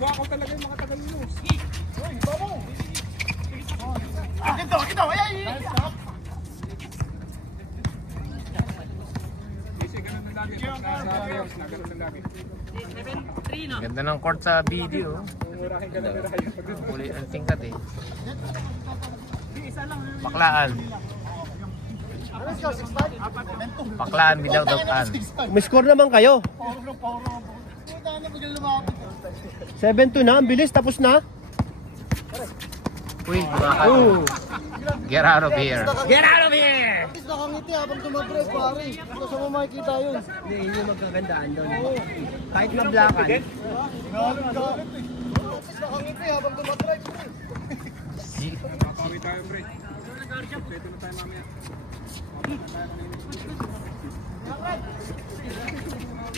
Wako talaga yung mga Tagalinos. Uy, iba mo! Ito! Ay! Kasi ganun ng lagi. Pag nasa playoffs na, ganun ng lagi. Ganda ng court sa video. Murahin ka na murahin. Ulit ang tingkat eh. Paklaan. Paklaan without an. May score naman kayo. Power. Puta na biglang lumapit. 7-2 na, ang bilis, tapos na. Uy, bumakat. Get out of here. Get out of here! Tapos nakangiti habang tumadrive, pare. Gusto mo makikita yun. Hindi, yun yung magkagandaan doon. Kahit mablakan. Galit. Tapos nakangiti habang tumadrive. Makawi tayo, pre. Kompleto na tayo mamaya.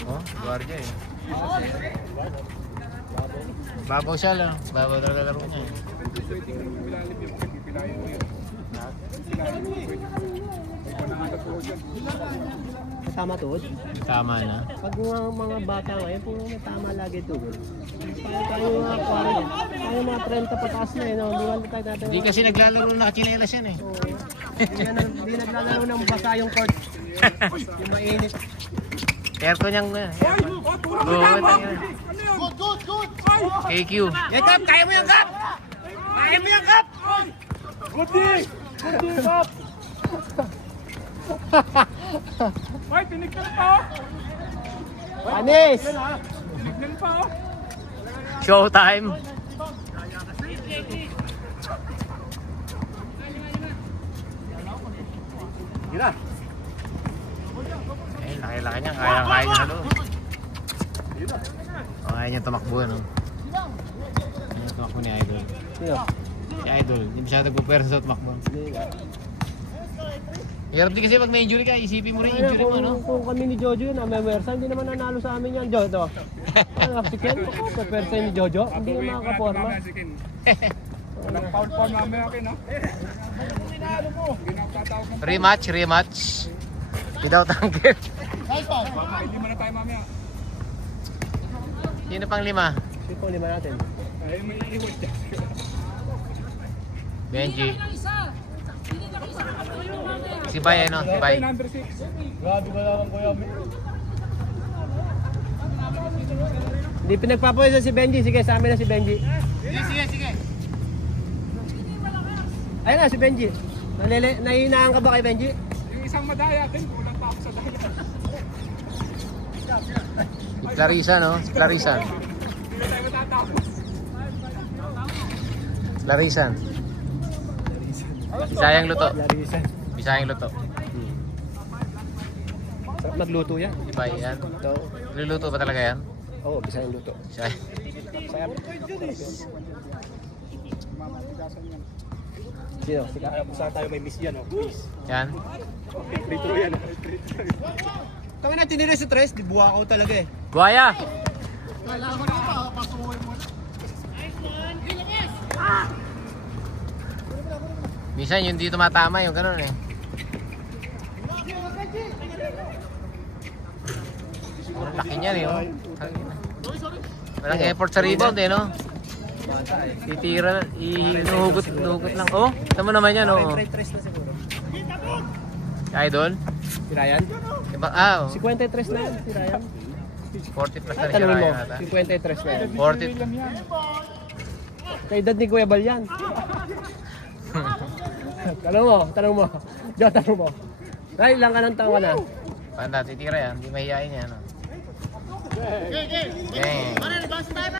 Oh, guardia eh. Babaw siya lang. Babaw talaga laro niya. Waiting na lumilalim yung pipilayan mo yun. Pipilayan mo yung pwede. Ikaw na nga natuhod yan. Kasama tuod. Tama na. Pag mga bata ngayon, kung may tama lagi tuod. Tayo mga kwari yan. Tayo mga 30 pataas na eh. No? Hindi tayo natin. Hindi kasi naglalaro na kachinelas yan eh. Hindi naglalaro ng basa yung court. Yung mainit. Aircon niyang... Good! KQ. Yan, Kap! Kaya mo yan, Kap! Kaya mo yan, Kap! Good Kap! Ay, tinignan pa oh! Anis! Tinignan pa oh! Showtime. Eh, laki-laki niya. Kaya niya sa loob. Kaya niya tumakbo, no? Kaya niya tumakbo ni Idol. Sino? Si Idol, hindi masyado nagpupersa sa tumakbo. Hirap din kasi pag may injury ka, isipin mo rin yung injury mo, no? Kung kami ni Jojo yun, may wersa, hindi naman nanalo sa amin yan. Jojo, ano, si Ken, pwersa ni Jojo, hindi naman makaporma. Walang foul mamaya akin, no? Pinalo mo! Hindi na ako tatawag ng Rematch. Without angle. Nice one! hindi mo na tayo mamaya. Sino pang lima? Sino pong lima natin? Ay, may iiwan dyan. Benji. Si Bay, ano? Si Bay. Number 6. Grabe ka lang kuya. Hindi pinagpapawisan si Benji, sige sa amin na si Benji. Sige. Ayun na si Benji. Nahihinaan ka ba kay Benji? Yung isang madaya din, kulang pa ako sa daya. Clarissa, no? Si Clarissa. Hindi na tayo matatapos. Clarissa. Bisayang luto. Larisan. Bisayang luto. Sarap magluto yan. Si Bay, yan. Ito. Luluto ba talaga yan? Oo, bisayang luto. Bisayang. Sarap. Sino? Sige. Saan tayo may miss yan, oh. Please. Yan. Retro yan. Kami na tinira sa tres, di buha ko talaga eh. Buhaya! Kailangan mo na pa, pasuhin mo na. Minsan yung dito matama yung ganun eh. Ang laki niya eh, oh. Walang effort sa rebound eh, no? Titira, inuhugot lang. Oh, tama naman yan, oh. Tres na siguro. Si Idol? Si Ryan? Diba? Oh. 53 na yan, si Ryan. 40 plus na rin si Tanungin mo, Ryan ata. 53 na yan. 40. Sa edad ni Kuya Bal yan. Tanong mo. Jo, tanong mo. Ray, ilang ka ng taon na? Panda, titira yan. Hindi mahihain yan, no? Okay.